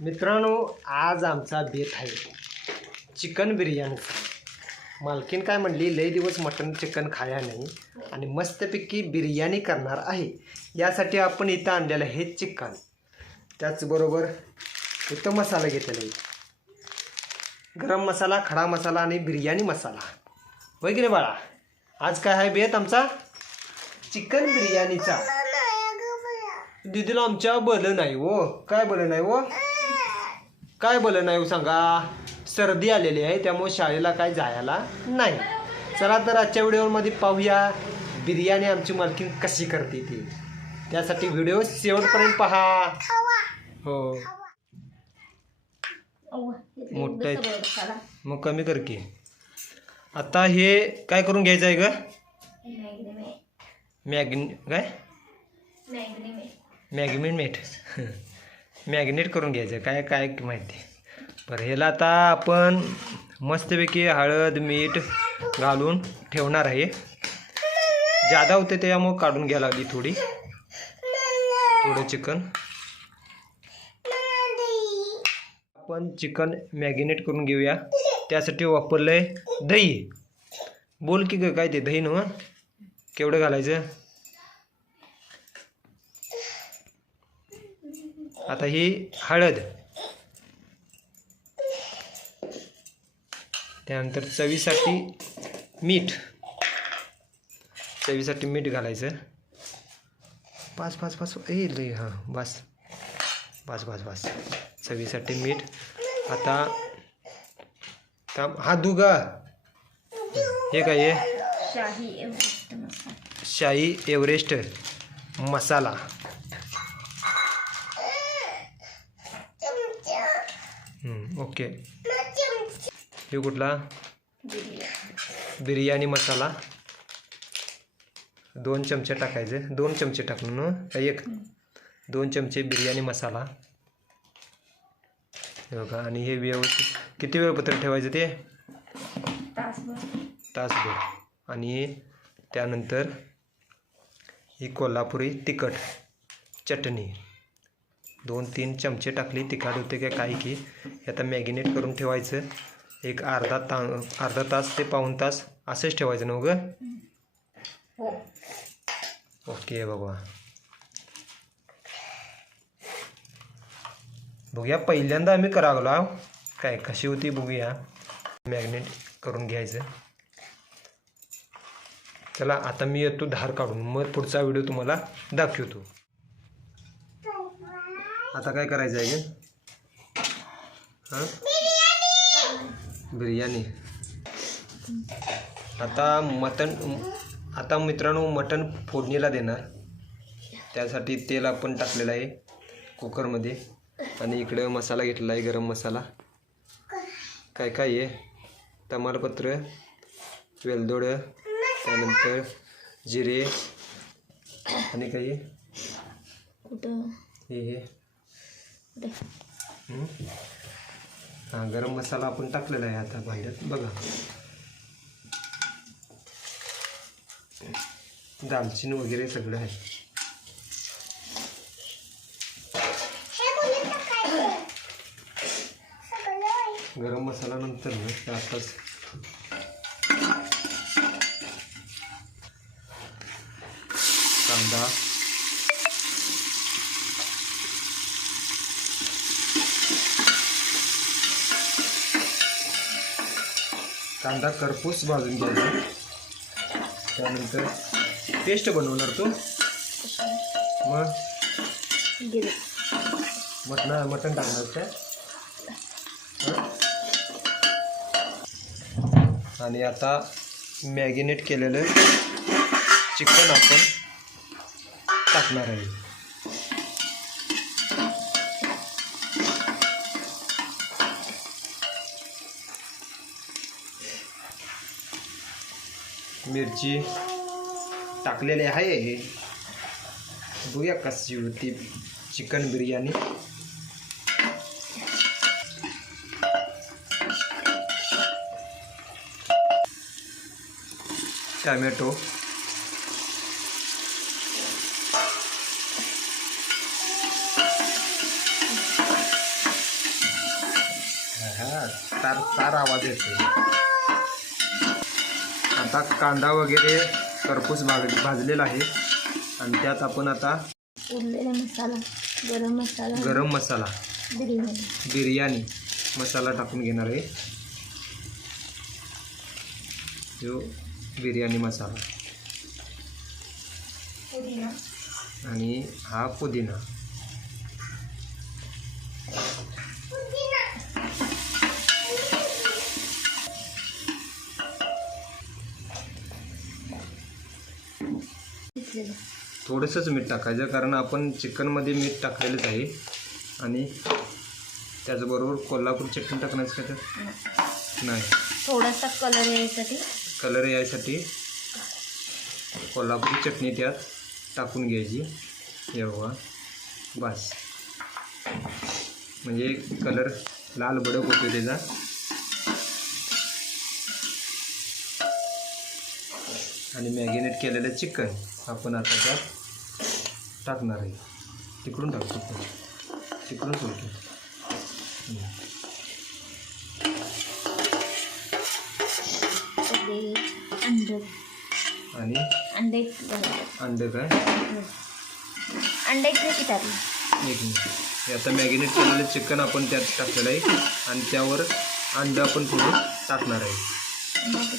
मित्रांनो आज आमचा बेत आहे. चिकन बिर्याणीचा मालकीन काय म्हणली लई दिवस मटन चिकन खाया नाही आणि मस्तपैकी बिर्याणी करणार आहे. यासाठी आपण इथं आणलेलं आहे चिकन. त्याचबरोबर इथं मसाला घेतलेला आहे. गरम मसाला खडा मसाला आणि बिर्याणी मसाला. नाही बाळा? आज काय आहे बेत आमचा? चिकन बिर्याणीचा. दिदीला आमच्या बलं नाही हो. काय बलं नाही हो? काय बलं नाही सांगा. सर्दी आलेली आहे त्यामुळे शाळेला काय जायला नाही. चला तर आजच्या व्हिडिओमध्ये पाहूया बिर्याणी आमची मालकीन कशी करते ती. त्यासाठी व्हिडिओ शेवटपर्यंत पहा. हो. मोठं. मग कमी कर की. आता हे काय करून घ्यायचं आहे ग? मॅग्ने काय? मॅग्नेट मीठ. मॅग्नेट करून घ्यायचं. काय काय माहिती. बरं ह्याला आता आपण मस्तपैकी हळद मीठ घालून ठेवणार आहे. जादा होते त्यामुळं काढून घ्यायला लागली थोडी. थोडं चिकन. आपण चिकन मॅगिनेट करून घेऊया. त्यासाठी वापरलं आहे दही. बोल की काय ते दही न केवढं घालायचं? आता ही हळद. त्यानंतर चवीसाठी मीठ. चवीसाठी मीठ घालायचं. पाच पाच पाच. ए लई हां बस. बस बस बस. चवीसाठी मीठ. आता थांब. हा दुगा. हे काय आहे शाही एव्हरेस्ट मसाला शाही एव्हरेस्ट मसाला हम्म, ओके. हे कुठला? बिर्याणी मसाला. दोन चमचे टाकायचे. दोन चमचे टाकून एक? दोन चमचे बिर्याणी मसाला. हे बघा आणि हे व्यवस्थित किती वेळ पत्र ठेवायचं ते? तासभर. आणि त्यानंतर ही कोल्हापुरी तिखट चटणी. दोन तीन चमचे टाकली तिखट होते का काय की. आता मॅगिनेट करून ठेवायचं. एक अर्धा ता अर्धा तास ते पाऊण तास असंच ठेवायचं ना गं हो. ओके बाबा. बघूया पहिल्यांदा आम्ही करावला काय कशी होती बघूया. मॅग्नेट करून घ्यायचं. चला आता मी येतो धार काढून. मग पुढचा व्हिडिओ तुम्हाला दाखवतो. आता काय करायचं आहे गे? हां? बिर्याणी. आता मटण आता मित्रांनो मटण फोडणीला देणार. त्यासाठी तेल आपण टाकलेलं आहे कुकरमध्ये. आणि इकडं मसाला घेतलेला आहे गरम मसाला. काय काय आहे? तमालपत्र वेलदोडं त्यानंतर जिरे. आणि काही हे. हे गरम मसाला आपण टाकलेला आहे आता भांड्यात. बघा. दालचिनी वगैरे सगळं आहे. गरम मसाला नंतर ना आताच. कांदा. कांदा करपूस भाजून घ्यायचा. त्यानंतर पेस्ट बनवणार तू. मग मटण मटण टाकणार त्या. आणि आता मॅगिनेट केलेलं चिकन आपण टाकणार आहे. मिरची टाकलेली आहे बघूया कशी होती चिकन बिर्याणी. टमॅटो. तार तार आवाज येतो आता कांदा वगैरे करपूस भाज भाजलेला आहे. आणि त्यात आपण आता उरलेला मसाला गरम मसाला गरम मसाला बिर्याणी. बिर्याणी मसाला टाकून घेणार आहे. जो बिर्याणी मसाला. पुदिना. आणि हा पुदिना. घेतलेलं थोडंसंच मीठ टाकायचं कारण आपण चिकनमध्ये मीठ टाकलेलंच आहे. आणि त्याचबरोबर कोल्हापूर चटणी टाकण्याचं का तर? नाही. थोडासा कलर यायसाठी. कलर यायसाठी कोल्हापुरी चटणी त्यात टाकून घ्यायची. बघा. बस. म्हणजे कलर लाल बडक होतो त्याचा. आणि मॅगिनेट केलेलं चिकन आपण आता त्यात टाकणार आहे. तिकडून टाकतो तिकडून सोडतो. अंड आणि अंडे. अंड काय? किती टाकली? एक मिनिट. आता मॅगिनेट केलेलं चिकन आपण त्यात टाकलेलं आहे. आणि त्यावर अंड आपण थोडं टाकणार आहे.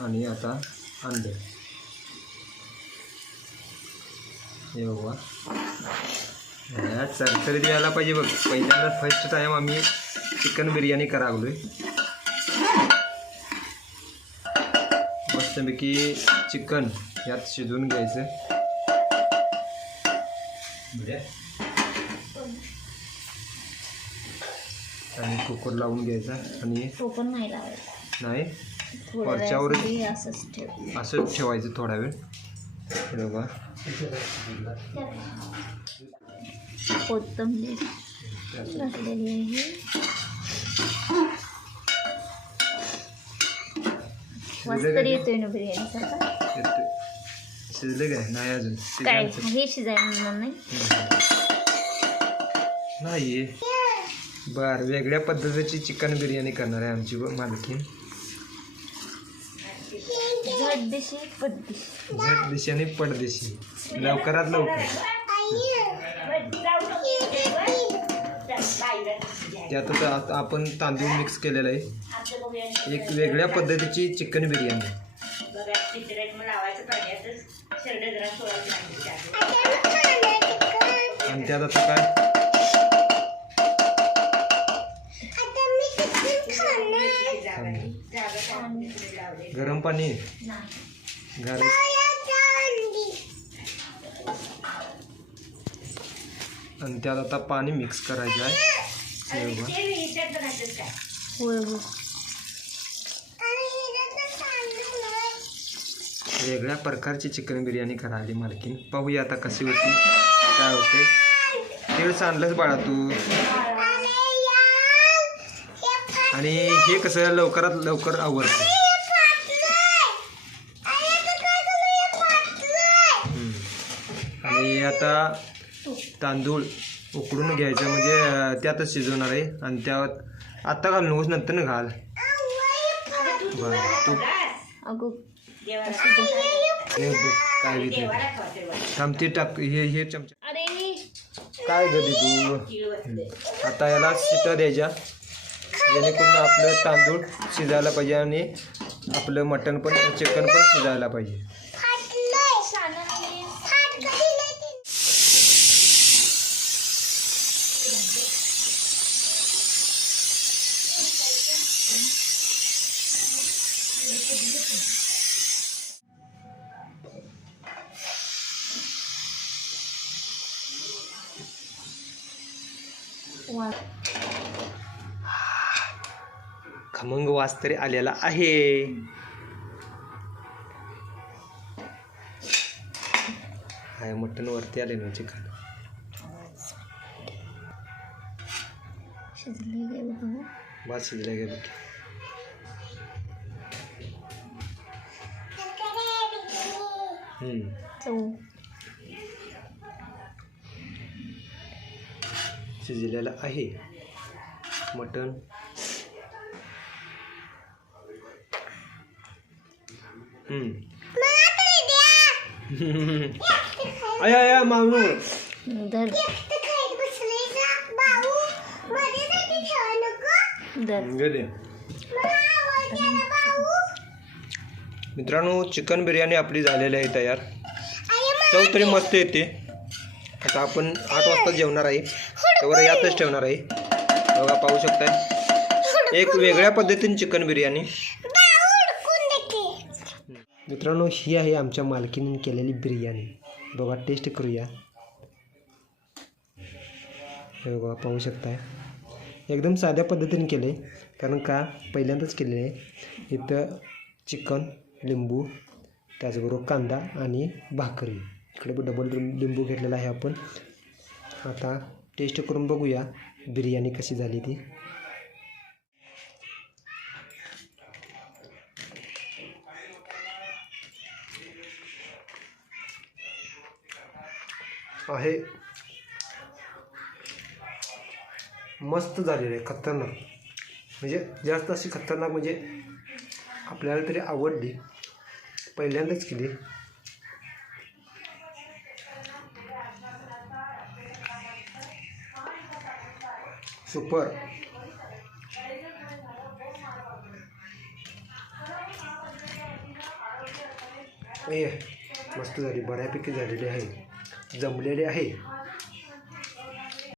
आणि आता अंड. हे बघा. चरचरीत यायला पाहिजे बघ. पहिल्यांदा फर्स्ट टाईम आम्ही चिकन बिर्याणी करावलोय मस्तपैकी चिकन यात शिजवून घ्यायचं. आणि कुकर लावून घ्यायचा. आणि नाही लावायचं. नाही? थोड्या वरच्यावर- असंच ठेव. असंच ठेवायचं थोडा वेळ. हे बघा. कोथिंबीर घातलेली आहे. वास तरी येतोय ना. शिजले काय नाही अजून. काय. हे शिजायला म्हणणार नाही? नाही बर वेगळ्या पद्धतीची चिकन बिर्याणी करणार आहे आमची ब- मालकीन झडदिशी पद्धती झट दिशी आणि पडदेशी. लवकरात लवकर. त्यात आता आता आपण तांदूळ मिक्स केलेला आहे. एक वेगळ्या पद्धतीची चिकन बिर्याणी. आणि त्यात आता काय? गरम पाणी. गरम आणि त्यात आता पाणी मिक्स करायचं आहे. हे वेगळ्या प्रकारची चिकन बिर्याणी करायली मालकीन. पाहूया आता कशी होती काय होते. तीळ सांडलंच बाळा तू. आणि हे कसं लवकरात लवकर आवडतं. आणि आता तांदूळ उकडून घ्यायचं म्हणजे त्यातच शिजवणार आहे. आणि त्यात आत्ता घाल नकोस नंतर न घाल. हे काय विधी थांब ते टाक हे हे चमचा अरे. काय गली तू? हम्म. आता याला शिट्या द्यायच्या. जेणेकरून आपलं तांदूळ शिजायला पाहिजे आणि आपलं मटण पण चिकन पण शिजायला पाहिजे. खमंग वास तरी आलेला आहे. हाय मटण वरती आले गे बघू. बस शिजलं गेलं शिजलेलं आहे. मटण. धर धर गेले मित्रांनो चिकन बिर्याणी आपली झालेली आहे तयार. चव तरी मस्त येते. आता आपण आठ वाजता जेवणार आहे. त्यावर यातच ठेवणार आहे. बघा पाहू शकताय. एक वेगळ्या पद्धतीने चिकन बिर्याणी. मित्रांनो ही आहे आमच्या मालकीने केलेली बिर्याणी. बघा टेस्ट करूया. हे बघा पाहू शकताय. एकदम साध्या पद्धतीने केले कारण का? पहिल्यांदाच केलेले. आहे इथं चिकन लिंबू त्याचबरोबर कांदा आणि भाकरी. इकडे पण डबल लिंबू घेतलेला आहे आपण. आता टेस्ट करून बघूया बिर्याणी कशी झाली ती. आहे. मस्त झालेलं आहे खतरनाक. म्हणजे जास्त अशी खतरनाक म्हणजे आपल्याला तरी आवडली. पहिल्यांदाच केली. सुपर. ए मस्त झाली बऱ्यापैकी झालेली आहे. जमलेली आहे